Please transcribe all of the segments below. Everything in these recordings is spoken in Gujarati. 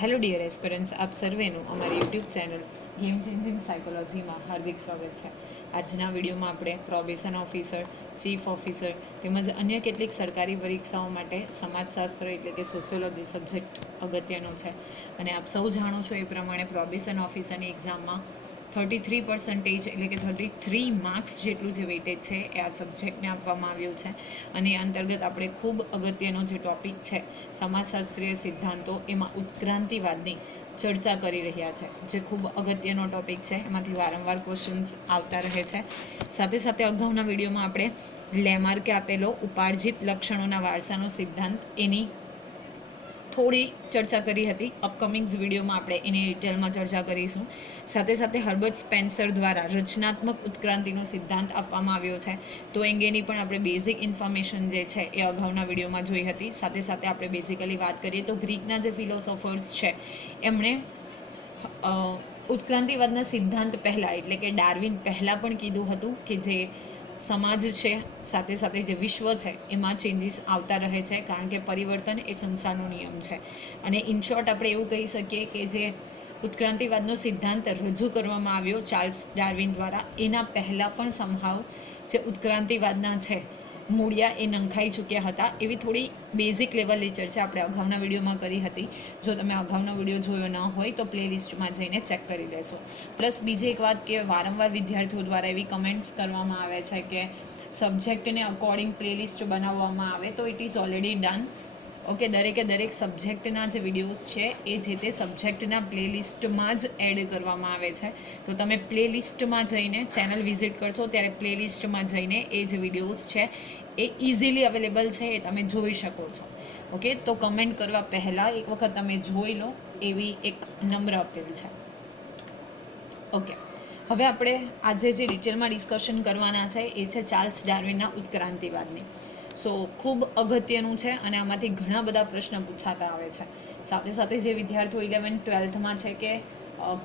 હેલો ડિયર એસ્પિરન્ટ્સ, આપ સર્વેનું અમારી યુટ્યુબ ચેનલ ગેમ ચેન્જિંગ સાયકોલોજીમાં હાર્દિક સ્વાગત છે. આજના વિડીયોમાં આપણે પ્રોબેશન ઓફિસર, ચીફ ઓફિસર તેમજ અન્ય કેટલીક સરકારી પરીક્ષાઓ માટે સમાજશાસ્ત્ર એટલે કે સોશિયોલોજી સબ્જેક્ટ અગત્યનો છે. અને આપ સૌ જાણો છો એ પ્રમાણે પ્રોબેશન ઓફિસરની એક્ઝામમાં થર્ટી થ્રી પર્સન્ટેજ એટલે કે થર્ટી થ્રી માર્ક્સ જેટલું જે વેટેજ છે એ આ સબ્જેક્ટને આપવામાં આવ્યું છે. અને અંતર્ગત આપણે ખૂબ અગત્યનો જે ટોપિક છે, સમાજશાસ્ત્રીય સિદ્ધાંતો, એમાં ઉત્ક્રાંતિવાદની ચર્ચા કરી રહ્યા છે, જે ખૂબ અગત્યનો ટોપિક છે. એમાંથી વારંવાર ક્વેશ્ચન્સ આવતા રહે છે. સાથે સાથે અગાઉના વિડીયોમાં આપણે લેમાર્કે આપેલો ઉપાર્જિત લક્ષણોના વારસાનો સિદ્ધાંત, એની થોડી ચર્ચા કરી હતી. અપકમિંગ્સ વિડીયોમાં આપણે એની ડિટેલમાં ચર્ચા કરીશું. સાથે સાથે હર્બર્ટ સ્પેન્સર દ્વારા રચનાત્મક ઉત્ક્રાંતિનો સિદ્ધાંત આપવામાં આવ્યો છે. તો અંગેની પણ આપણે બેઝિક ઇન્ફોર્મેશન જે છે એ અગાઉના વિડીયોમાં જોઈ હતી. સાથે સાથે આપણે બેઝિકલી વાત કરીએ તો ગ્રીકના જે ફિલોસોફર્સ છે, એમણે ઉત્ક્રાંતિવાદના સિદ્ધાંત પહેલાં એટલે કે ડાર્વિન પહેલાં પણ કીધું હતું કે જે સમાજ છે, સાથે સાથે જે વિશ્વ છે, એમાં ચેન્જીસ આવતા રહે છે, કારણ કે પરિવર્તન એ સંસારનો નિયમ છે. અને ઇન શોર્ટ આપણે એવું કહી શકીએ કે જે ઉત્ક્રાંતિવાદનો સિદ્ધાંત રજૂ કરવામાં આવ્યો, ચાર્લ્સ ડાર્વિન દ્વારા, એના પહેલાં પણ સંભાવ જે ઉત્ક્રાંતિવાદના છે મૂળિયા એ નંખાઈ ચૂક્યા હતા. એવી થોડી બેઝિક લેવલની ચર્ચા આપણે અગાઉના વિડીયોમાં કરી હતી. જો તમે અગાઉનો વીડિયો જોયો ન હોય તો પ્લેલિસ્ટમાં જઈને ચેક કરી લેશો. પ્લસ બીજી એક વાત કે વારંવાર વિદ્યાર્થીઓ દ્વારા એવી કમેન્ટ્સ કરવામાં આવે છે કે સબ્જેક્ટને અકોર્ડિંગ પ્લેલિસ્ટ બનાવવામાં આવે તો it is already done okay દરેકે દરેક સબ્જેક્ટના જે વિડીયોઝ છે એ જે તે સબ્જેક્ટના પ્લેલિસ્ટમાં જ એડ કરવામાં આવે છે. તો તમે પ્લેલિસ્ટમાં જઈને ચેનલ વિઝિટ કરશો ત્યારે પ્લેલિસ્ટમાં જઈને એ જે વિડીયોઝ છે એ ઇઝીલી અવેલેબલ છે એ તમે જોઈ શકો છો. ઓકે તો કમેન્ટ કરવા પહેલાં એક વખત તમે જોઈ લો એવી એક નમ્ર અપીલ છે. ઓકે હવે આપણે આજે જે ડિટેલમાં ડિસ્કશન કરવાના છે એ છે ચાર્લ્સ ડાર્વિનના ઉત્ક્રાંતિવાદની. સો ખૂબ અગત્યનું છે અને આમાંથી ઘણા બધા પ્રશ્ન પૂછાતા આવે છે. સાથે સાથે જે વિદ્યાર્થીઓ ઇલેવન ટ્વેલ્થમાં છે કે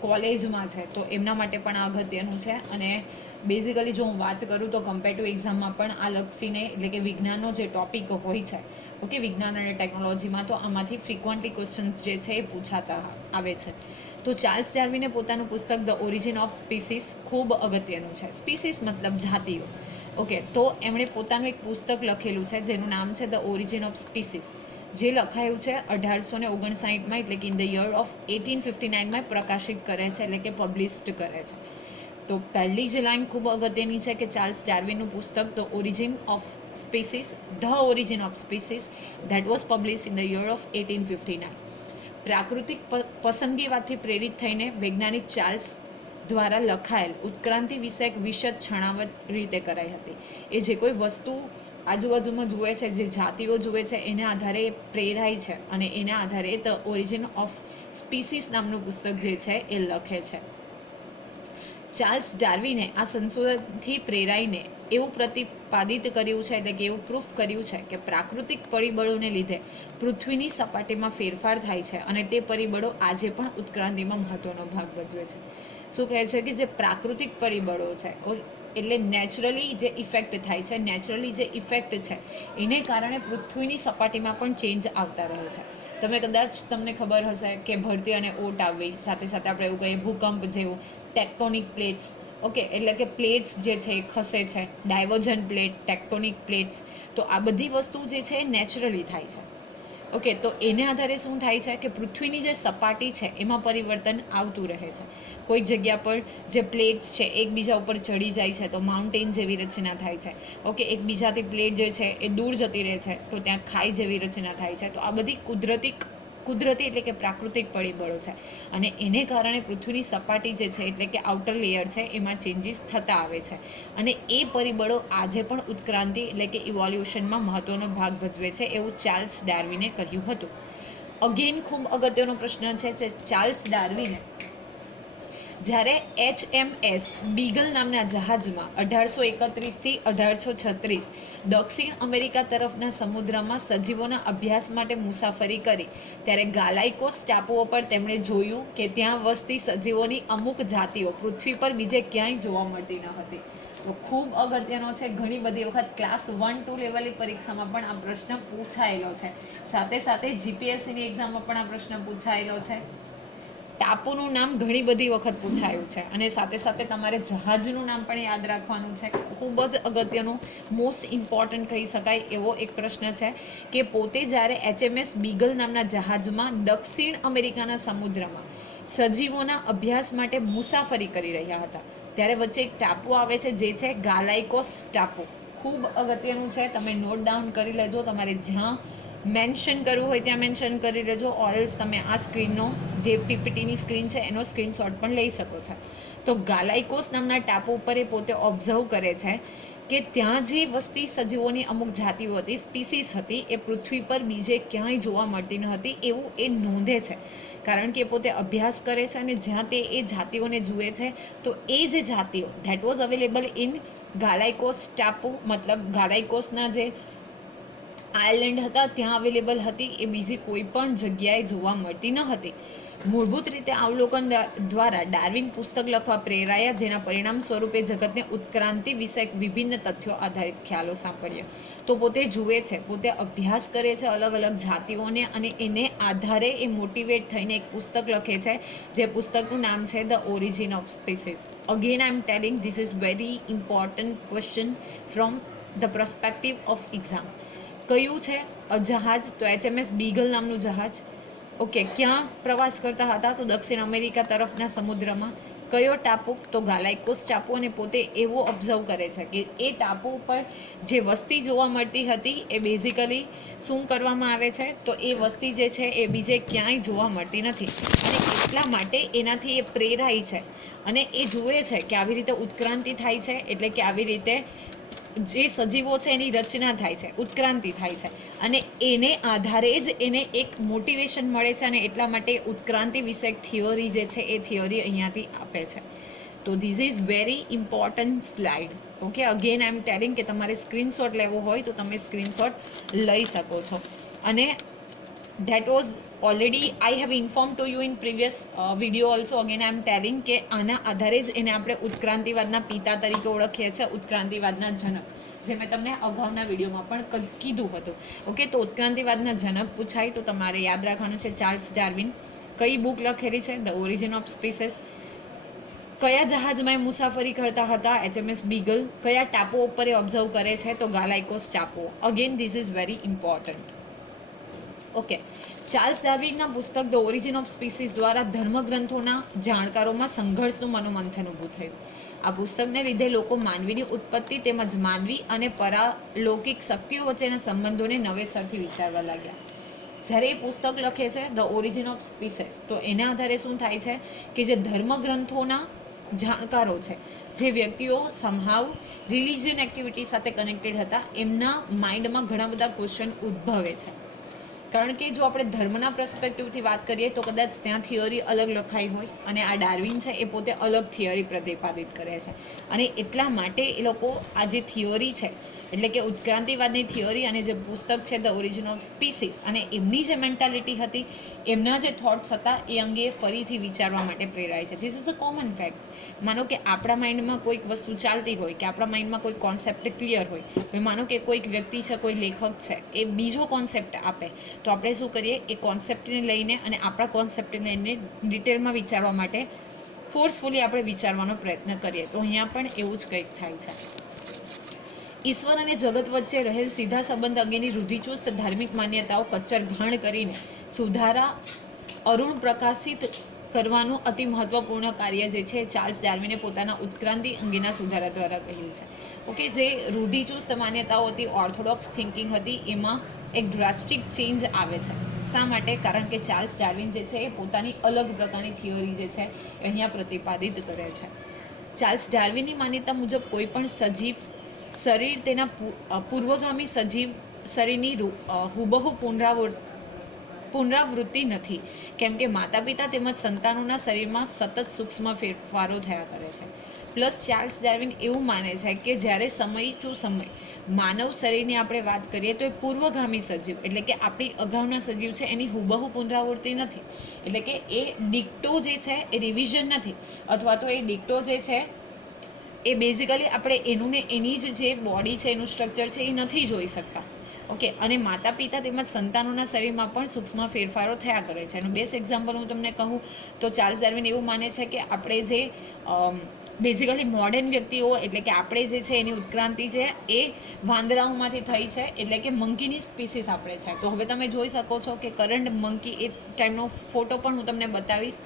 કોલેજમાં છે, તો એમના માટે પણ આ અગત્યનું છે અને બેઝિકલી જો હું વાત કરું તો કમ્પેરેટિવ એક્ઝામમાં પણ આ લક્ષીને એટલે કે વિજ્ઞાનનો જે ટોપિક હોય છે ઓકે વિજ્ઞાન અને ટેકનોલોજીમાં તો આમાંથી ફ્રિકવન્ટલી ક્વેશ્ચન્સ જે છે એ પૂછાતા આવે છે. તો ચાર્લ્સ ડાર્વિને પોતાનું પુસ્તક ધ ઓરિજિન ઓફ સ્પીસીસ ખૂબ અગત્યનું છે. સ્પીસીસ મતલબ જાતિઓ. ઓકે તો એમણે પોતાનું એક પુસ્તક લખેલું છે, જેનું નામ છે ધ ઓરિજિન ઓફ સ્પીસીસ જે લખાયું છે અઢારસો ને ઓગણસાઠમાં, એટલે કે in the year of eighteen fifty નાઇનમાં પ્રકાશિત કરે છે, એટલે કે પબ્લિશ્ડ કરે છે. તો પહેલી જે લાઈન ખૂબ અગત્યની છે કે ચાર્લ્સ ડાર્વિનનું પુસ્તક the origin of species, the origin of species, that was publish in the year of eighteen fifty nine. પ્રાકૃતિક પ- પસંદગીવાદથી પ્રેરિત થઈને વૈજ્ઞાનિક ચાર્લ્સ દ્વારા લખાયેલ ઉત્ક્રાંતિ વિષયક વિશદ છણાવટ રીતે કરાઈ હતી. એ જે કોઈ વસ્તુ આજુબાજુમાં જુએ છે, જે જાતિઓ જુએ છે, એના આધારે પ્રેરાય છે અને એના આધારે ધ ઓરિજિન ઓફ સ્પીસીસ નામનું પુસ્તક જે છે, એ લખે છે. ચાર્લ્સ ડાર્વિને આ સંશોધનથી પ્રેરાઈને એવું પ્રતિપાદિત કર્યું છે એટલે કે એવું પ્રૂફ કર્યું છે કે પ્રાકૃતિક પરિબળોને લીધે પૃથ્વીની સપાટીમાં ફેરફાર થાય છે અને તે પરિબળો આજે પણ ઉત્ક્રાંતિમાં મહત્ત્વનો ભાગ ભજવે છે. શું કહે છે કે જે પ્રાકૃતિક પરિબળો છે એટલે નેચરલી જે ઇફેક્ટ થાય છે નેચરલી જે ઇફેક્ટ છે, એને કારણે પૃથ્વીની સપાટીમાં પણ ચેન્જ આવતા રહે છે. તમે કદાચ તમને ખબર હશે કે ભરતી અને ઓટ આવવી, સાથે સાથે આપણે એવું કહીએ ભૂકંપ જેવું ટેક્ટોનિક પ્લેટ્સ ઓકે એટલે કે પ્લેટ્સ જે છે એ ખસે છે ડાયવર્જન પ્લેટ ટેક્ટોનિક પ્લેટ્સ તો આ બધી વસ્તુ જે છે નેચરલી થાય છે. ઓકે, તો એને આધારે શું થાય છે કે પૃથ્વીની જે સપાટી છે, એમાં પરિવર્તન આવતું રહે છે. કોઈક જગ્યા પર જે પ્લેટ્સ છે, એકબીજા ઉપર ચડી જાય છે, તો માઉન્ટેન જેવી રચના થાય છે. ઓકે, એકબીજાથી પ્લેટ જે છે, એ દૂર જતી રહે છે, તો ત્યાં ખાઈ જેવી રચના થાય છે. તો આ બધી કુદરતી કુદરતી એટલે કે પ્રાકૃતિક પરિબળો છે. અને એને કારણે પૃથ્વીની સપાટી જે છે, એટલે કે આઉટર લેયર છે, એમાં ચેન્જીસ થતા આવે છે. અને એ પરિબળો આજે પણ ઉત્ક્રાંતિ એટલે કે ઇવોલ્યુશનમાં મહત્ત્વનો ભાગ ભજવે છે એવું ચાર્લ્સ ડાર્વિને કહ્યું હતું. અગેન ખૂબ અગત્યનો પ્રશ્ન છે જે ચાર્લ્સ ડાર્વિને જ્યારે એચ એમ એસ બીગલ નામના જહાજમાં અઢારસો એકત્રીસથી અઢારસો છત્રીસ દક્ષિણ અમેરિકા તરફના સમુદ્રમાં સજીવોના અભ્યાસ માટે મુસાફરી કરી, ત્યારે ગાલાઇકોસ ટાપુઓ પર તેમણે જોયું કે ત્યાં વસતી સજીવોની અમુક જાતિઓ પૃથ્વી પર બીજે ક્યાંય જોવા મળતી ન હતી. તો ખૂબ અગત્યનો છે, ઘણી બધી વખત ક્લાસ વન ટુ લેવલની પરીક્ષામાં પણ આ પ્રશ્ન પૂછાયેલો છે. સાથે સાથે જીપીએસસીની એક્ઝામમાં પણ આ પ્રશ્ન પૂછાયેલો છે. ટાપુનું નામ ઘણી બધી વખત પૂછાયું છે. અને સાથે સાથે તમારે જહાજનું નામ પણ યાદ રાખવાનું છે. ખૂબ જ અગત્યનું મોસ્ટ ઇમ્પોર્ટન્ટ કહી શકાય એવો એક પ્રશ્ન છે કે પોતે જ્યારે એચએમએસ બીગલ નામના જહાજમાં દક્ષિણ અમેરિકાના સમુદ્રમાં સજીવોના અભ્યાસ માટે મુસાફરી કરી રહ્યા હતા, ત્યારે વચ્ચે એક ટાપુ આવે છે જે છે ગાલાઇકોસ ટાપુ. ખૂબ અગત્યનું છે, તમે નોટ ડાઉન કરી લેજો, તમારે જ્યાં મેન્શન કરવું હોય ત્યાં મેન્શન કરી લેજો ઓરલ્સ તમે આ સ્ક્રીનનો જે પીપીટીની સ્ક્રીન છે એનો સ્ક્રીનશોટ પણ લઈ શકો છો. તો ગાલાઇકોસ નામના ટાપુ ઉપર એ પોતે ઓબ્ઝર્વ કરે છે કે ત્યાં જે વસ્તી સજીવોની અમુક જાતિઓ હતી સ્પીસીસ હતી, એ પૃથ્વી પર બીજે ક્યાંય જોવા મળતી ન હતી એવું એ નોંધે છે. કારણ કે પોતે અભ્યાસ કરે છે અને જ્યાં તે એ જાતિઓને જુએ છે, તો એ જે જાતિઓ ધેટ વોઝ અવેલેબલ ઇન ગાલાઇકોસ ટાપુ, મતલબ ગાલાઇકોસના જે આયર્લેન્ડ હતા, ત્યાં અવેલેબલ હતી, એ બીજી કોઈ પણ જગ્યાએ જોવા મળતી ન હતી. મૂળભૂત રીતે અવલોકન દ્વારા ડાર્વિન પુસ્તક લખવા પ્રેરાયા, જેના પરિણામ સ્વરૂપે જગતને ઉત્ક્રાંતિ વિષયક વિભિન્ન તથ્યો આધારિત ખ્યાલો સાંપડ્યા. તો પોતે જુએ છે, પોતે અભ્યાસ કરે છે અલગ અલગ જાતિઓને અને એને આધારે એ મોટિવેટ થઈને એક પુસ્તક લખે છે, જે પુસ્તકનું નામ છે the origin of species again I am telling this is very important question from the perspective of exam કયું છે? જહાજ, તો એચએમએસ બીગલ નામનું જહાજ. ઓકે, ક્યાં પ્રવાસ કરતા હતા? તો દક્ષિણ અમેરિકા તરફના સમુદ્રમાં. કયો ટાપુ? તો ગાલાઇકોસ ટાપુ અને પોતે એવો ઓબ્ઝર્વ કરે છે કે એ ટાપુ ઉપર જે વસ્તી જોવા મળતી હતી, એ બેઝિકલી શું કરવામાં આવે છે? તો એ વસ્તી જે છે, એ બીજે ક્યાંય જોવા મળતી નથી. અને એટલા માટે એનાથી એ પ્રેરાય છે. અને એ જુએ છે કે આવી રીતે ઉત્ક્રાંતિ થાય છે, એટલે કે આવી રીતે જે સજીવો છે એની રચના થાય છે, ઉત્ક્રાંતિ થાય છે. અને એને આધારે જ એને એક મોટિવેશન મળે છે અને એટલા માટે ઉત્ક્રાંતિ વિષયક થિયોરી જે છે એ થિયોરી અહીંયાથી આપે છે. તો this is very important slide okay again I am telling કે તમારે સ્ક્રીનશોટ લેવો હોય તો તમે સ્ક્રીનશોટ લઈ શકો છો. અને that was already I have inform to you in previous video also again I am telling કે આના આધારે જ એને આપણે ઉત્ક્રાંતિવાદના પિતા તરીકે ઓળખીએ છીએ, ઉત્ક્રાંતિવાદના જનક, જે મેં તમને અગાઉના વિડીયોમાં પણ કીધું હતું. ઓકે તો ઉત્ક્રાંતિવાદના જનક પૂછાય, તો તમારે યાદ રાખવાનું છે ચાર્લ્સ ડાર્વિન. કઈ બુક લખેલી છે? ધ ઓરિજિન ઓફ સ્પીસીસ કયા જહાજમાં એ મુસાફરી કરતા હતા? એચએમએસ બીગલ કયા ટાપુ ઉપર એ ઓબ્ઝર્વ કરે છે? તો ગાલાઇકોસ ટાપુ again this is very important okay Charles ડાર્વિનના પુસ્તક ધ ઓરિજિન ઓફ સ્પીસીસ દ્વારા ધર્મગ્રંથોના જાણકારોમાં સંઘર્ષનું મનોમંથન ઊભું થયું. આ પુસ્તકને લીધે લોકો માનવીની ઉત્પત્તિ તેમજ માનવી અને પરાલૌકિક શક્તિઓ વચ્ચેના સંબંધોને નવેસરથી વિચારવા લાગ્યા. જ્યારે એ પુસ્તક લખે છે ધ ઓરિજિન ઓફ સ્પીસીસ તો એના આધારે શું થાય છે કે જે ધર્મગ્રંથોના જાણકારો છે, જે વ્યક્તિઓ સમહાવ રિલિજિયન એક્ટિવિટી સાથે કનેક્ટેડ હતા, એમના માઇન્ડમાં ઘણા બધા ક્વેશ્ચન ઉદ્ભવે છે. કારણ કે જો આપણે ધર્મના પ્રસ્પેક્ટિવથી વાત કરીએ તો કદાચ ત્યાં થિયરી અલગ લખાઈ હોય અને આ ડાર્વિન છે એ પોતે અલગ થિયરી પ્રતિપાદિત કરે છે. અને એટલા માટે એ લોકો આ જે થિયરી છે એટલે કે ઉત્ક્રાંતિવાદની થિયરી અને જે પુસ્તક છે ધ ઓરિજિન ઓફ સ્પીસીસ અને એમની જે મેન્ટાલિટી હતી, એમના જે થોટ્સ હતા, એ અંગે ફરીથી વિચારવા માટે પ્રેરાય છે. This is a common fact માનો કે આપણા માઇન્ડમાં કોઈક વસ્તુ ચાલતી હોય, કે આપણા માઇન્ડમાં કોઈ કોન્સેપ્ટ ક્લિયર હોય માનો કે કોઈક વ્યક્તિ છે, કોઈ લેખક છે, એ બીજો કોન્સેપ્ટ આપે, તો આપણે શું કરીએ? એ કોન્સેપ્ટને લઈને અને આપણા કોન્સેપ્ટને લઈને ડિટેલમાં વિચારવા માટે ફોર્સફુલી આપણે વિચારવાનો પ્રયત્ન કરીએ. તો અહીંયા પણ એવું જ કંઈક થાય છે. ઈશ્વર અને જગત વચ્ચે રહેલ સીધા સંબંધ અંગેની રૂઢિચુસ્ત ધાર્મિક માન્યતાઓ કચ્છર ઘાણ કરીને સુધારા અરુણ પ્રકાશિત કરવાનું અતિ મહત્વપૂર્ણ કાર્ય જે છે, ચાર્લ્સ ડાર્વિને પોતાના ઉત્ક્રાંતિ અંગેના સુધારા દ્વારા કહ્યું છે. ઓકે, જે રૂઢિચુસ્ત માન્યતાઓ હતી, ઓર્થોડોક્સ થિંકિંગ હતી, એમાં એક ડ્રાસ્ટિક ચેન્જ આવે છે. શા માટે? કારણ કે ચાર્લ્સ ડાર્વિન જે છે, એ પોતાની અલગ પ્રકારની થિયરી જે છે અહીંયા પ્રતિપાદિત કરે છે. ચાર્લ્સ ડાર્વિનની માન્યતા મુજબ કોઈ પણ સજીવ શરીર તેના પૂર્વગામી સજીવ શરીરની હુબહુ પુનરાવૃત્તિ પુનરાવૃત્તિ નથી. કેમ કે માતા પિતા તેમજ સંતાનોના શરીરમાં સતત સૂક્ષ્મ ફેરફારો થયા કરે છે. પ્લસ ચાર્લ્સ ડાર્વિન એવું માને છે કે જ્યારે સમય ટુ સમય માનવ શરીરની આપણે વાત કરીએ તો એ પૂર્વગામી સજીવ, એટલે કે આપણી અગાઉના સજીવ છે, એની હુબહુ પુનરાવૃત્તિ નથી. એટલે કે એ ડિક્ટો જે છે એ રિવિઝન નથી. અથવા તો એ ડિક્ટો જે છે એ બેઝિકલી આપણે એનું ને એની જ જે બોડી છે, એનું સ્ટ્રક્ચર છે, એ નથી જોઈ શકતા. ઓકે અને માતા પિતા તેમજ સંતાનોના શરીરમાં પણ સૂક્ષ્મ ફેરફારો થયા કરે છે. એનું બેસ્ટ એક્ઝામ્પલ હું તમને કહું તો ચાર્લ્સ ડાર્વિન એવું માને છે કે આપણે જે બેઝિકલી મોડર્ન વ્યક્તિઓ એટલે કે આપણે જે છે એની ઉત્ક્રાંતિ છે, એ વાંદરાઓમાંથી થઈ છે, એટલે કે મંકીની સ્પીસીસ આપણે છે. તો હવે તમે જોઈ શકો છો કે કરંટ મંકી એ ટાઈમનો ફોટો પણ હું તમને બતાવીશ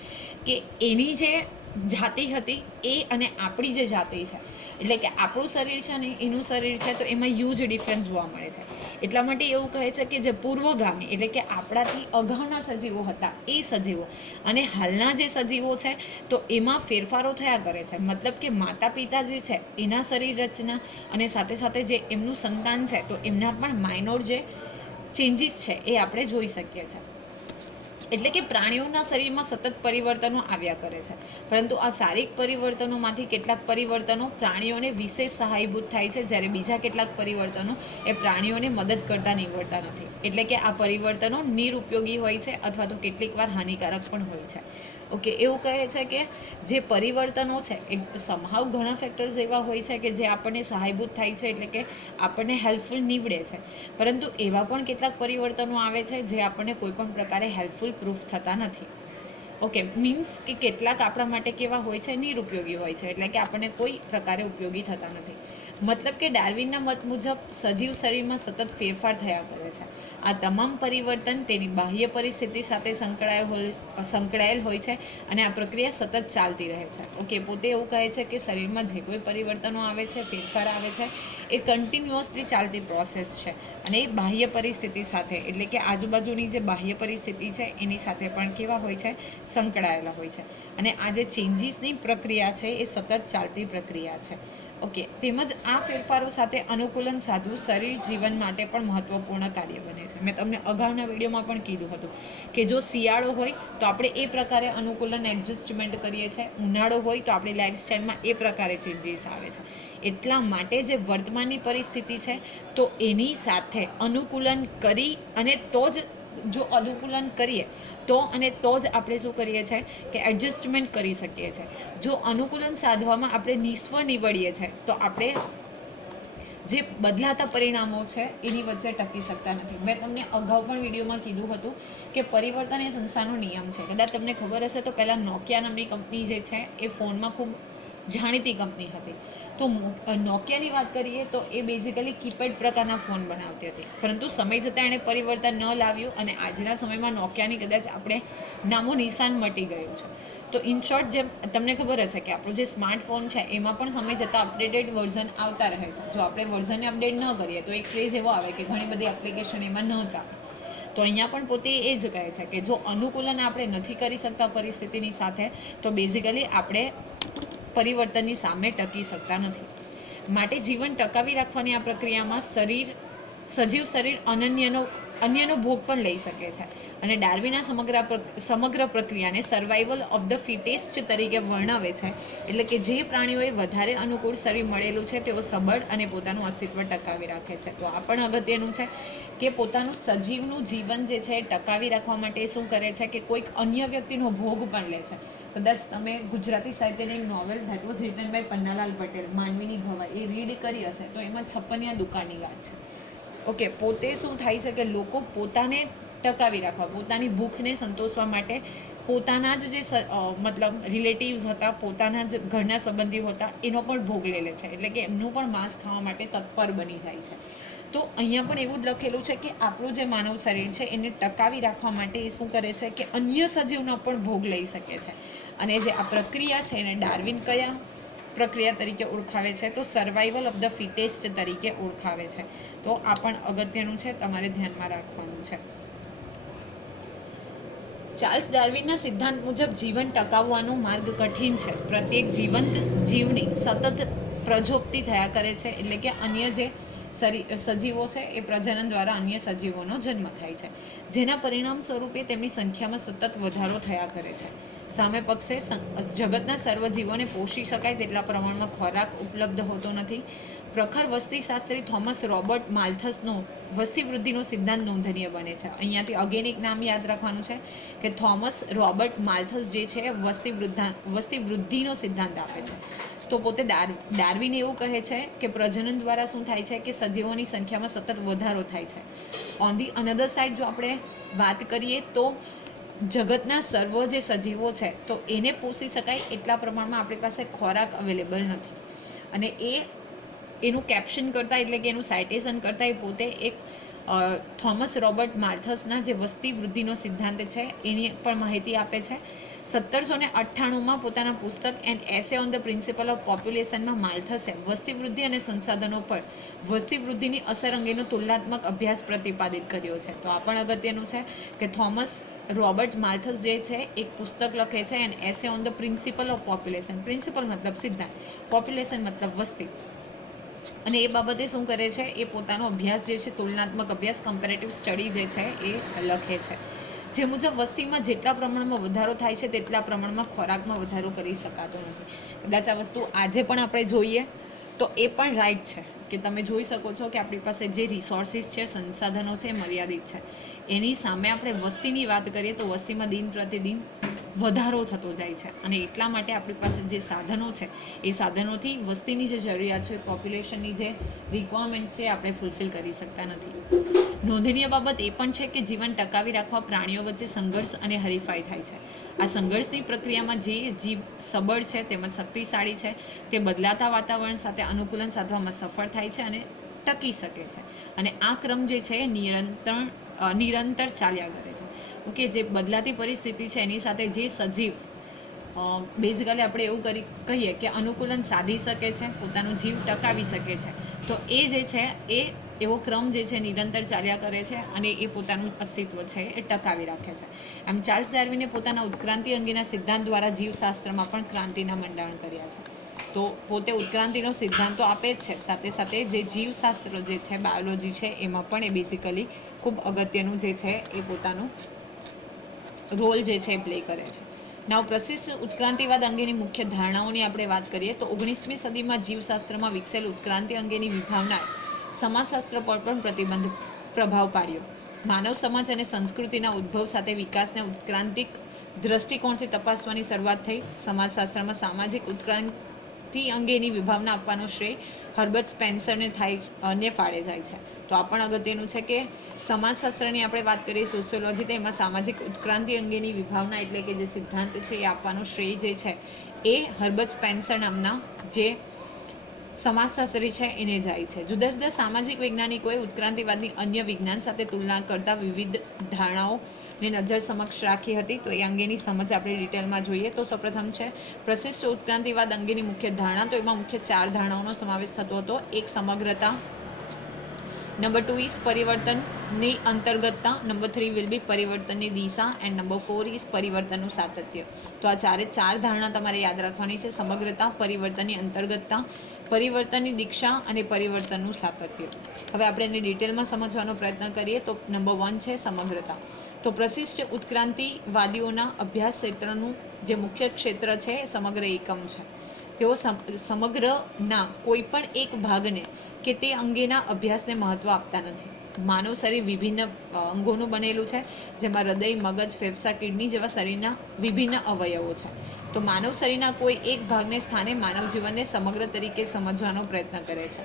કે એની જે જાતિ હતી, એ અને આપણી જે જાતિ છે. એટલે કે આપણું શરીર છે ને એનું શરીર છે, તો એમાં હ્યુજ ડિફરન્સ જોવા મળે છે. એટલા માટે એવું કહે છે કે જે પૂર્વગામી, એટલે કે આપણાથી અગાઉના સજીવો હતા, એ સજીવો. અને હાલના જે સજીવો છે, તો એમાં ફેરફારો થયા કરે છે. મતલબ કે માતા પિતા જે છે, એના શરીર રચના અને સાથે સાથે જે એમનું સંતાન છે, તો એમના પણ માઇનોર જે ચેન્જીસ છે, એ આપણે જોઈ શકીએ છીએ એટલે કે પ્રાણીઓના શરીરમાં સતત પરિવર્તનો આવ્યા કરે છે. પરંતુ આ શારીરિક પરિવર્તનોમાંથી કેટલાક પરિવર્તનો પ્રાણીઓને વિશેષ સહાયભૂત થાય છે, જ્યારે બીજા કેટલાક પરિવર્તનો એ પ્રાણીઓને મદદ કરતા નીવડતા નથી. એટલે કે આ પરિવર્તનો નિરુપયોગી હોય છે અથવા તો કેટલીક વાર હાનિકારક પણ હોય છે. ઓકે, એવું કહે છે કે જે પરિવર્તનો છે, એ સમહાવ ઘણા ફેક્ટર્સ એવા હોય છે કે જે આપણને સહાયભૂત થાય છે એટલે કે આપણને હેલ્પફુલ નીવડે છે. પરંતુ એવા પણ કેટલાક પરિવર્તનો આવે છે જે આપણને કોઈ પણ પ્રકારે હેલ્પફુલ પ્રૂફ થતા નથી. ઓકે મીન્સ કે કેટલાક આપણા માટે કેવા હોય છે? નિરુપયોગી હોય છે. એટલે કે આપણને કોઈ પ્રકારે ઉપયોગી થતા નથી. મતલબ કે ડાર્વિનના મત મુજબ સજીવ શરીરમાં સતત ફેરફાર થયા કરે છે. આ તમામ પરિવર્તન તેની બાહ્ય પરિસ્થિતિ સાથે સંકળાયેલ હોય સંકળાયેલ હોય છે અને આ પ્રક્રિયા સતત ચાલતી રહે છે. ઓકે, પોતે એવું કહે છે કે શરીરમાં જે કોઈ પરિવર્તનો આવે છે, ફેરફાર આવે છે, એ કન્ટિન્યુઅસલી ચાલતી પ્રોસેસ છે અને એ બાહ્ય પરિસ્થિતિ સાથે, એટલે કે આજુબાજુની જે બાહ્ય પરિસ્થિતિ છે, એની સાથે પણ કેવા હોય છે? સંકળાયેલા હોય છે. અને આ જે ચેન્જીસની પ્રક્રિયા છે, એ સતત ચાલતી પ્રક્રિયા છે. ઓકે, તેમજ આ ફેરફારો સાથે અનુકૂલન સાધવું શરીર જીવન માટે પણ મહત્વપૂર્ણ કાર્ય બને છે. મેં તમને અગાઉના વિડીયોમાં પણ કીધું હતું કે જો શિયાળો હોય તો આપણે એ પ્રકારે અનુકૂલન એડજસ્ટમેન્ટ કરીએ છીએ. ઉનાળો હોય તો આપણી લાઈફસ્ટાઈલમાં એ પ્રકારે ચેન્જીસ આવે છે. એટલા માટે જે વર્તમાનની પરિસ્થિતિ છે તો એની સાથે અનુકૂલન કરી અને તો જ જો અનુકૂલન કરીએ, તો અને તો જ આપણે શું કરીએ છીએ કે એડજસ્ટમેન્ટ કરી શકીએ છીએ. જો અનુકૂલન સાધવામાં આપણે નિસ્વ નીવડીએ છીએ, તો આપણે જે બદલાતા પરિણામો છે, એની વચ્ચે ટકી શકતા નથી. મેં તમને અગાઉ પણ વિડીયોમાં કીધું હતું કે પરિવર્તન એ સંસ્થાનો નિયમ છે. કદાચ તમને ખબર હશે તો પહેલાં નોકિયા નામની કંપની જે છે, એ ફોનમાં ખૂબ જાણીતી કંપની હતી. તો નોકિયાની વાત કરીએ તો એ બેઝિકલી કીપેડ પ્રકારના ફોન બનાવતી હતી. પરંતુ સમય જતાં એણે પરિવર્તન ન લાવ્યું અને આજના સમયમાં નોકિયાની કદાચ આપણે નામો નિશાન મટી ગયું છે. તો ઇન શોર્ટ જેમ, તમને ખબર હશે કે આપણો જે સ્માર્ટફોન છે એમાં પણ સમય જતાં અપડેટેડ વર્ઝન આવતા રહે છે. જો આપણે વર્ઝનને અપડેટ ન કરીએ તો એક ફ્રેઝ એવો આવે કે ઘણી બધી એપ્લિકેશન એમાં ન ચાલે. તો અહીંયા પણ પોતે એ જ કહે છે કે જો અનુકૂલન આપણે નથી કરી શકતા પરિસ્થિતિની સાથે, તો બેઝિકલી આપણે પરિવર્તનની સામે ટકી શકતા નથી. માટે જીવન ટકાવી રાખવાની આ પ્રક્રિયામાં શરીર, સજીવ શરીર અનન્યનો, અન્યનો ભોગ પણ લઈ શકે છે. અને ડાર્વિના સમગ્ર સમગ્ર પ્રક્રિયાને સર્વાઈવલ ઓફ ધ ફિટેસ્ટ તરીકે વર્ણવે છે. એટલે કે જે પ્રાણીઓએ વધારે અનુકૂળ શરીર મળેલું છે, તેઓ સબળ અને પોતાનું અસ્તિત્વ ટકાવી રાખે છે. તો આ પણ અગત્યનું છે કે પોતાનું સજીવનું જીવન જે છે, ટકાવી રાખવા માટે શું કરે છે કે કોઈક અન્ય વ્યક્તિનો ભોગ પણ લે છે. કદાચ તમે ગુજરાતી સાહિત્યની એક novel that was written by Pannalal Patel, માનવીની ભવા એ રીડ કરી હશે તો એમાં છપ્પનિયા દુકાનની વાત છે. ઓકે, પોતે શું થાય છે કે લોકો પોતાને ટકાવી રાખવા, પોતાની ભૂખને સંતોષવા માટે પોતાના જ જે મતલબ રિલેટિવ્સ હતા, પોતાના જ ઘરના સંબંધીઓ હતા, એનો પણ ભોગ લે છે. એટલે કે એમનું પણ માંસ ખાવા માટે તત્પર બની જાય છે. તો અહીંયા પણ એવું જ લખેલું છે કે આપણું જે માનવ શરીર છે એને ટકાવી રાખવા માટે એ શું કરે છે કે અન્ય સજીવનો પણ ભોગ લઈ શકે છે. અને જે આ પ્રક્રિયા છે એને ડાર્વિન કયા પ્રક્રિયા તરીકે ઓળખાવે છે? તો સર્વાઈવલ ઓફ ધ ફિટેસ્ટ તરીકે ઓળખાવે છે. તો આ પણ અગત્યનું છે, તમારે ધ્યાનમાં રાખવાનું છે. ચાર્લ્સ ડાર્વિનના સિદ્ધાંત મુજબ જીવન ટકાવવાનો માર્ગ કઠિન છે. પ્રત્યેક જીવંત જીવની સતત પ્રજોપ્તિ થયા કરે છે, એટલે કે અન્ય જે સજીવો છે, એ પ્રજનન દ્વારા અન્ય સજીવોનો જન્મ થાય છે. જેના પરિણામ સ્વરૂપે તેમની સંખ્યામાં સતત વધારો થયા કરે છે. સામે પક્ષે જગતના સર્વ જીવોને પોષી શકાય તેટલા પ્રમાણમાં ખોરાક ઉપલબ્ધ હોતો નથી. પ્રખર વસ્તીશાસ્ત્રી થોમસ રોબર્ટ માલ્થસનો વસ્તી વૃદ્ધિનો સિદ્ધાંત નોંધનીય બને છે. અહીંયાથી અગેન નામ યાદ રાખવાનું છે કે થોમસ રોબર્ટ માલ્થસ જે છે વસ્તી વૃદ્ધા વસ્તી વૃદ્ધિનો સિદ્ધાંત આપે છે. તો પોતે ડાર, ડાર્વિન એવું કહે છે કે પ્રજનન દ્વારા શું થાય છે કે સજીવોની સંખ્યામાં સતત વધારો થાય છે. ઓન ધી અનધર સાઈડ જો આપણે વાત કરીએ તો જગતના સર્વ જે સજીવો છે, તો એને પોષી શકાય એટલા પ્રમાણમાં આપણી પાસે ખોરાક અવેલેબલ નથી. અને એ, એનું કેપ્શન કરતાં એટલે કે એનું સાઇટેશન કરતાં એ પોતે એક થોમસ રોબર્ટ માર્થસના જે વસ્તી વૃદ્ધિનો સિદ્ધાંત છે, એની પણ માહિતી આપે છે. સત્તરસો ને અઠ્ઠાણુંમાં પોતાના પુસ્તક and essay on the principle of પોપ્યુલેશનમાં માલથસે વસ્તી વૃદ્ધિ અને સંસાધનો પર વસ્તી વૃદ્ધિની અસર અંગેનો તુલનાત્મક અભ્યાસ પ્રતિપાદિત કર્યો છે. તો આ પણ અગત્યનું છે કે થોમસ રોબર્ટ માલ્થસ જે છે, એક પુસ્તક લખે છે and essay on the principle of population. Principle મતલબ સિદ્ધાંત. પોપ્યુલેશન મતલબ વસ્તી. અને એ બાબતે શું કરે છે? એ પોતાનો અભ્યાસ જે છે, તુલનાત્મક અભ્યાસ કમ્પેરેટિવ સ્ટડી જે છે, એ લખે છે. જે મુજબ વસ્તીમાં જેટલા પ્રમાણમાં વધારો થાય છે, તેટલા પ્રમાણમાં ખોરાકમાં વધારો કરી શકાતો નથી. કદાચ આ વસ્તુ આજે પણ આપણે જોઈએ, તો એ પણ રાઈટ છે કે તમે જોઈ શકો છો કે આપણી પાસે જે રિસોર્સિસ છે, સંસાધનો છે મર્યાદિત છે. એની સામે આપણે વસ્તીની વાત કરીએ તો વસ્તીમાં દિન પ્રતિદિન વધારો થતો જાય છે. અને એટલા માટે આપણી પાસે જે સાધનો છે, એ સાધનોથી વસ્તીની જે જરૂરિયાત છે, પોપ્યુલેશનની જે રિક્વાયરમેન્ટ્સ છે, આપણે ફૂલફિલ કરી શકતા નથી. નોંધનીય બાબત એ પણ છે કે જીવન ટકાવી રાખવા પ્રાણીઓ વચ્ચે સંઘર્ષ અને હરીફાઈ થાય છે. આ સંઘર્ષની પ્રક્રિયામાં જે જીવ સબળ છે, તેમજ શક્તિશાળી છે, તે બદલાતા વાતાવરણ સાથે અનુકૂલન સાધવામાં સફળ થાય છે અને ટકી શકે છે. અને આ ક્રમ જે છે નિરંતર નિરંતર ચાલ્યા કરે છે. ઓકે જે બદલાતી પરિસ્થિતિ છે, એની સાથે જે સજીવ બેઝિકલી આપણે એવું કરી, કહીએ કે અનુકૂલન સાધી શકે છે, પોતાનો જીવ ટકાવી શકે છે. તો એ જે છે, એ એવો ક્રમ જે છે, નિરંતર ચાલ્યા કરે છે અને એ પોતાનું અસ્તિત્વ છે, એ ટકાવી રાખે છે. એમ ચાર્લ્સ ડાર્વિને પોતાના ઉત્ક્રાંતિ અંગેના સિદ્ધાંત દ્વારા જીવશાસ્ત્રમાં પણ ક્રાંતિના મંડાણ કર્યા છે. તો પોતે ઉત્ક્રાંતિનો સિદ્ધાંતો આપે જ છે. સાથે સાથે જે જીવશાસ્ત્ર જે છે બાયોલોજી છે, એમાં પણ એ બેઝિકલી ખૂબ અગત્યનું જે છે, એ પોતાનું રોલ જે છે એ પ્લે કરે છે. નાવ પ્રસિદ્ધ ઉત્ક્રાંતિવાદ અંગેની મુખ્ય ધારણાઓની આપણે વાત કરીએ તો ઓગણીસમી સદીમાં જીવશાસ્ત્રમાં વિકસેલ ઉત્ક્રાંતિ અંગેની વિભાવનાએ સમાજશાસ્ત્ર પર પણ પ્રતિબંધ પ્રભાવ પાડ્યો. માનવ સમાજ અને સંસ્કૃતિના ઉદ્ભવ સાથે વિકાસને ઉત્ક્રાંતિક દ્રષ્ટિકોણથી તપાસવાની શરૂઆત થઈ. સમાજશાસ્ત્રમાં સામાજિક ઉત્ક્રાંતિ અંગેની વિભાવના આપવાનો શ્રેય હર્બર્ટ સ્પેન્સરને થાય અન્ય ફાળે જાય છે. તો આ પણ અગત્યનું છે કે સમાજશાસ્ત્રની આપણે વાત કરીએ સોશિયોલોજી તો એમાં સામાજિક ઉત્ક્રાંતિ અંગેની વિભાવના એટલે કે જે સિદ્ધાંત છે એ આપવાનો શ્રેય જે છે, એ હર્બર્ટ સ્પેન્સર નામના જે સમાજશાસ્ત્રી છે, એને જાય છે. જુદા જુદા સામાજિક વૈજ્ઞાનિકોએ ઉત્ક્રાંતિવાદની અન્ય વિજ્ઞાન સાથે તુલના કરતા વિવિધ ધારણાઓને નજર સમક્ષ રાખી હતી. તો એ અંગેની સમજ આપણે ડિટેલમાં જોઈએ તો સૌપ્રથમ છે, પ્રશિષ્ટ ઉત્ક્રાંતિવાદ અંગેની મુખ્ય ધારણા. તો એમાં મુખ્ય ચાર ધારણાઓનો સમાવેશ થતો હતો. એક સમગ્રતા નંબર ટુ ઇઝ પરિવર્તનની અંતર્ગતતા. નંબર થ્રી વિલ બી પરિવર્તનની દિશા. એન્ડ નંબર ફોર ઇઝ પરિવર્તનનું સાતત્ય. તો આ ચારે ચાર ધારણા તમારે યાદ રાખવાની છે. સમગ્રતા, પરિવર્તનની અંતર્ગતતા, પરિવર્તનની દીક્ષા અને પરિવર્તનનું સાતત્ય. હવે આપણે એને ડિટેલમાં સમજવાનો પ્રયત્ન કરીએ તો નંબર વન છે સમગ્રતા. તો પ્રશિષ્ટ ઉત્ક્રાંતિવાદીઓના અભ્યાસ ક્ષેત્રનું જે મુખ્ય ક્ષેત્ર છે સમગ્ર એકમ છે. તેઓ સમ- સમગ્રના કોઈ પણ એક ભાગને કે તે અંગેના અભ્યાસને મહત્ત્વ આપતા નથી. માનવ શરીર વિભિન્ન અંગોનું બનેલું છે, જેમાં હૃદય, મગજ, ફેફસા, કિડની જેવા શરીરના વિભિન્ન અવયવો છે. તો માનવ શરીરના કોઈ એક ભાગને સ્થાને માનવ જીવનને સમગ્ર તરીકે સમજવાનો પ્રયત્ન કરે છે.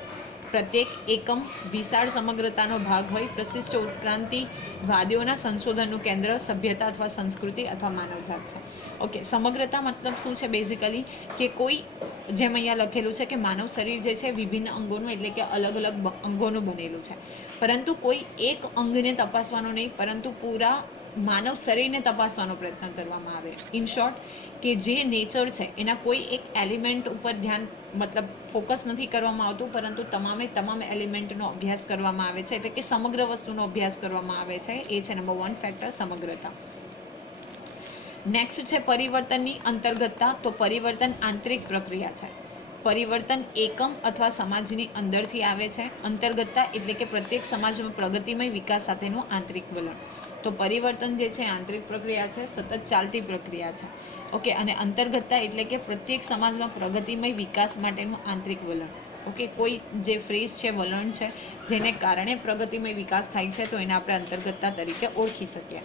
પ્રત્યેક એકમ વિશાળ સમગ્રતાનો ભાગ હોય, પ્રશિષ્ટ ઉત્ક્રાંતિવાદીઓના સંશોધનનું કેન્દ્ર સભ્યતા અથવા સંસ્કૃતિ અથવા માનવજાત છે. ઓકે, સમગ્રતા મતલબ શું છે બેઝિકલી કે કોઈ, જેમ અહીંયા લખેલું છે કે માનવ શરીર જે છે વિભિન્ન અંગોનું એટલે કે અલગ અલગ અંગોનું બનેલું છે. પરંતુ કોઈ એક અંગને તપાસવાનો નહીં, પરંતુ પૂરા માનવ શરીરને તપાસવાનો પ્રયત્ન કરવામાં આવે. ઇન શોર્ટ કે જે નેચર છે, એના કોઈ એક એલિમેન્ટ ઉપર ધ્યાન, મતલબ ફોકસ નથી કરવામાં આવતું, પરંતુ તમામે તમામ એલિમેન્ટનો અભ્યાસ કરવામાં આવે છે, એટલે કે સમગ્ર વસ્તુનો અભ્યાસ કરવામાં આવે છે. એ છે નંબર વન ફેક્ટર સમગ્રતા. નેક્સ્ટ છે પરિવર્તનની અંતર્ગતતા, તો પરિવર્તન આંતરિક પ્રક્રિયા છે. પરિવર્તન એકમ અથવા સમાજની અંદરથી આવે છે. અંતર્ગતતા એટલે કે પ્રત્યેક સમાજમાં પ્રગતિમય વિકાસ સાથેનું આંતરિક વલણ. તો પરિવર્તન જે છે, આંતરિક પ્રક્રિયા છે, સતત ચાલતી પ્રક્રિયા છે. ઓકે, અને અંતર્ગતતા એટલે કે પ્રત્યેક સમાજમાં પ્રગતિમય વિકાસ માટેનું આંતરિક વલણ. ઓકે, કોઈ જે ફ્રેઝ છે, વલણ છે, જેને કારણે પ્રગતિમય વિકાસ થાય છે, તો એને આપણે અંતર્ગતતા તરીકે ઓળખી શકીએ.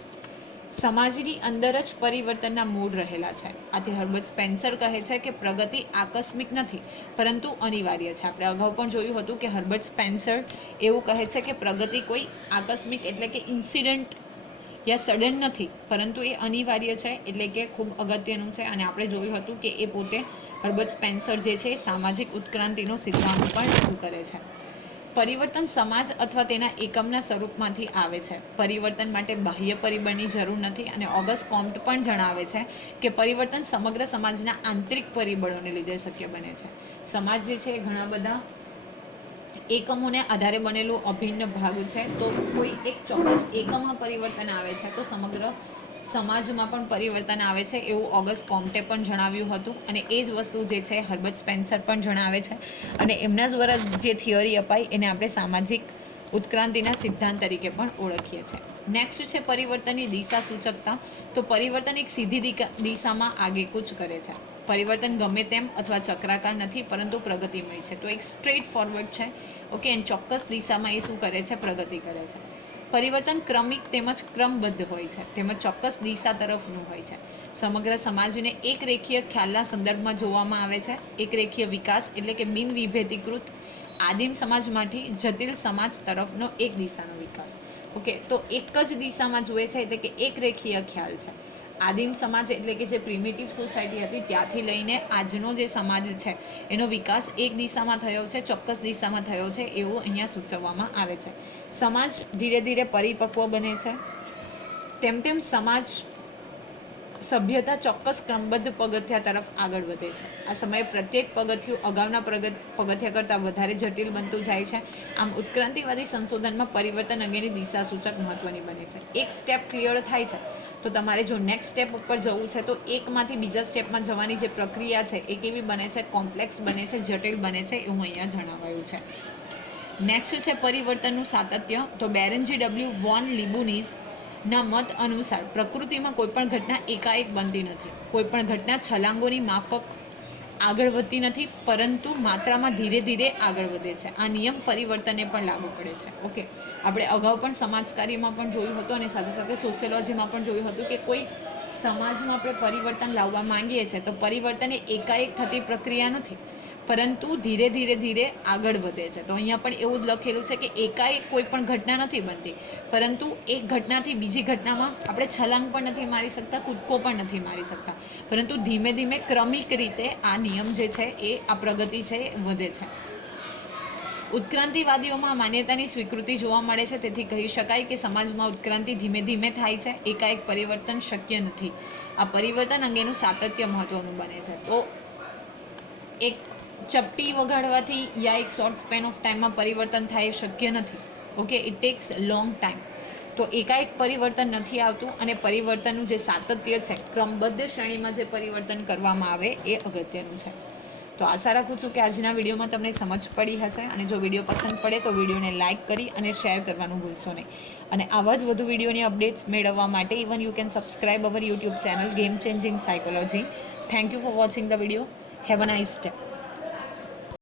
સમાજની અંદર જ પરિવર્તનના મૂળ રહેલા છે. આથી હર્બર્ટ સ્પેન્સર કહે છે કે પ્રગતિ આકસ્મિક નથી, પરંતુ અનિવાર્ય છે. આપણે અગાઉ પણ જોયું હતું કે હર્બર્ટ સ્પેન્સર એવું કહે છે કે પ્રગતિ કોઈ આકસ્મિક એટલે કે ઇન્સિડન્ટ યા સડન નથી, પરંતુ એ અનિવાર્ય છે, એટલે કે ખૂબ અગત્યનું છે. અને આપણે જોયું હતું કે એ પોતે હર્બર્ટ સ્પેન્સર જે છે, એ સામાજિક ઉત્ક્રાંતિનો સિદ્ધાંત પણ રજૂ કરે છે. પરિવર્તન સમાજ અથવા તેના એકમના સ્વરૂપમાંથી આવે છે. પરિવર્તન માટે બાહ્ય પરિબળની જરૂર નથી અને ઓગસ્ટ કોમ્પ્ટ પણ જણાવે છે કે પરિવર્તન સમગ્ર સમાજના આંતરિક પરિબળોને લીધે શક્ય બને છે. સમાજ જે છે એ ઘણા બધા એકમોને આધારે બનેલું અભિન્ન ભાગ છે. તો કોઈ એક ચોક્કસ એકમમાં પરિવર્તન આવે છે તો સમગ્ર સમાજમાં પણ પરિવર્તન આવે છે એવું ઓગસ્ટ કોમ્ટે પણ જણાવ્યું હતું. અને એ જ વસ્તુ જે છે હર્બર્ટ સ્પેન્સર પણ જણાવે છે. અને એમના જ દ્વારા જે થિયરી અપાઈ એને આપણે સામાજિક ઉત્ક્રાંતિના સિદ્ધાંત તરીકે પણ ઓળખીએ છીએ નેક્સ્ટ છે પરિવર્તનની દિશા સૂચકતા તો પરિવર્તન એક સીધી દિશામાં આગેકૂચ કરે છે. પરિવર્તન ગમે તેમ અથવા ચક્રાકાર નથી, પરંતુ પ્રગતિમય છે. તો એક સ્ટ્રેટ ફોરવર્ડ છે. ઓકે અને ચોક્કસ દિશામાં એ શું કરે છે? પ્રગતિ કરે છે. પરિવર્તન ક્રમિક તેમજ ક્રમબદ્ધ હોય છે. તેમજ ચોક્કસ દિશા તરફનું હોય છે. સમગ્ર સમાજને એક રેખીય ખ્યાલના સંદર્ભમાં જોવામાં આવે છે. એક રેખીય વિકાસ એટલે કે બિન વિભેદીકૃત આદિમ સમાજમાંથી જટિલ સમાજ તરફનો એક દિશાનો વિકાસ. ઓકે તો એક જ દિશામાં જુએ છે એટલે કે એક રેખીય ખ્યાલ છે. આદિમ સમાજ એટલે કે જે પ્રિમિટિવ સોસાયટી હતી ત્યાંથી લઈને આજનો જે સમાજ છે, એનો વિકાસ એક દિશામાં થયો છે, ચોક્કસ દિશામાં થયો છે એવું અહીંયા સૂચવવામાં આવે છે. સમાજ ધીરે ધીરે પરિપક્વ બને છે. તેમ તેમ સમાજ સભ્યતા ચોક્કસ ક્રમબદ્ધ પગથિયા તરફ આગળ વધે છે. આ સમયે પ્રત્યેક પગથિયું અગાઉના પ્રગત પગથિયા કરતાં વધારે જટિલ બનતું જાય છે. આમ ઉત્ક્રાંતિવાદી સંશોધનમાં પરિવર્તન અંગેની દિશા સૂચક મહત્વની બને છે. એક સ્ટેપ ક્લિયર થાય છે. તો તમારે જો નેક્સ્ટ સ્ટેપ ઉપર જવું છે, તો એકમાંથી બીજા સ્ટેપમાં જવાની જે પ્રક્રિયા છે, એ કેવી બને છે કોમ્પ્લેક્સ બને છે, જટિલ બને છે, એવું અહીંયા જણાવાયું છે. નેક્સ્ટ છે પરિવર્તનનું સાતત્ય. તો બેરનજી ડબલ્યુ વોન લિબુનીઝ ના, મત અનુસાર પ્રકૃતિમાં કોઈપણ ઘટના એકાએક બનતી નથી. કોઈ પણ ઘટના છલાંગોની માફક આગળ વધતી નથી, પરંતુ માત્રામાં ધીરે ધીરે આગળ વધે છે. આ નિયમ પરિવર્તનને પણ લાગુ પડે છે. ઓકે આપણે અગાઉ પણ સમાજકાર્યમાં પણ જોયું હતું અને સાથે સાથે સોશિયોલોજીમાં પણ જોયું હતું કે કોઈ સમાજમાં આપણે પરિવર્તન લાવવા માંગીએ છીએ તો પરિવર્તન એ એકાએક થતી પ્રક્રિયા નથી. પરંતુ ધીરે ધીરે ધીરે આગળ વધે છે. તો અહીંયા પણ એવું જ લખેલું છે કે એકાએક કોઈ પણ ઘટના નથી બનતી. પરંતુ એક ઘટનાથી બીજી ઘટનામાં આપણે છલાંગ પણ નથી મારી શકતા, કૂદકો પણ નથી મારી શકતા. પરંતુ ધીમે ધીમે ક્રમિક રીતે આ નિયમ જે છે એ, આ પ્રગતિ છે એ વધે છે. ઉત્ક્રાંતિવાદીઓમાં માન્યતાની સ્વીકૃતિ જોવા મળે છે. તેથી કહી શકાય કે સમાજમાં ઉત્ક્રાંતિ ધીમે ધીમે થાય છે. એકાએક પરિવર્તન શક્ય નથી. આ પરિવર્તન અંગેનું સાતત્ય મહત્વનું બને છે. તો એક ચપટી વગાડવાથી યા એક શોર્ટ સ્પેન ઓફ ટાઈમમાં પરિવર્તન થાય એ શક્ય નથી. Okay it takes long time તો એકાએક પરિવર્તન નથી આવતું અને પરિવર્તનનું જે સાતત્ય છે, ક્રમબદ્ધ શ્રેણીમાં જે પરિવર્તન કરવામાં આવે એ અગત્યનું છે. તો આશા રાખું છું કે આજના વિડીયોમાં તમને સમજ પડી હશે અને જો વીડિયો પસંદ પડે તો વિડીયોને લાઇક કરી અને શેર કરવાનું ભૂલશો નહીં. અને આવા જ વધુ વિડીયોની અપડેટ્સ મેળવવા માટે even you can subscribe our YouTube channel game changing psychology thank you for watching the video have a nice day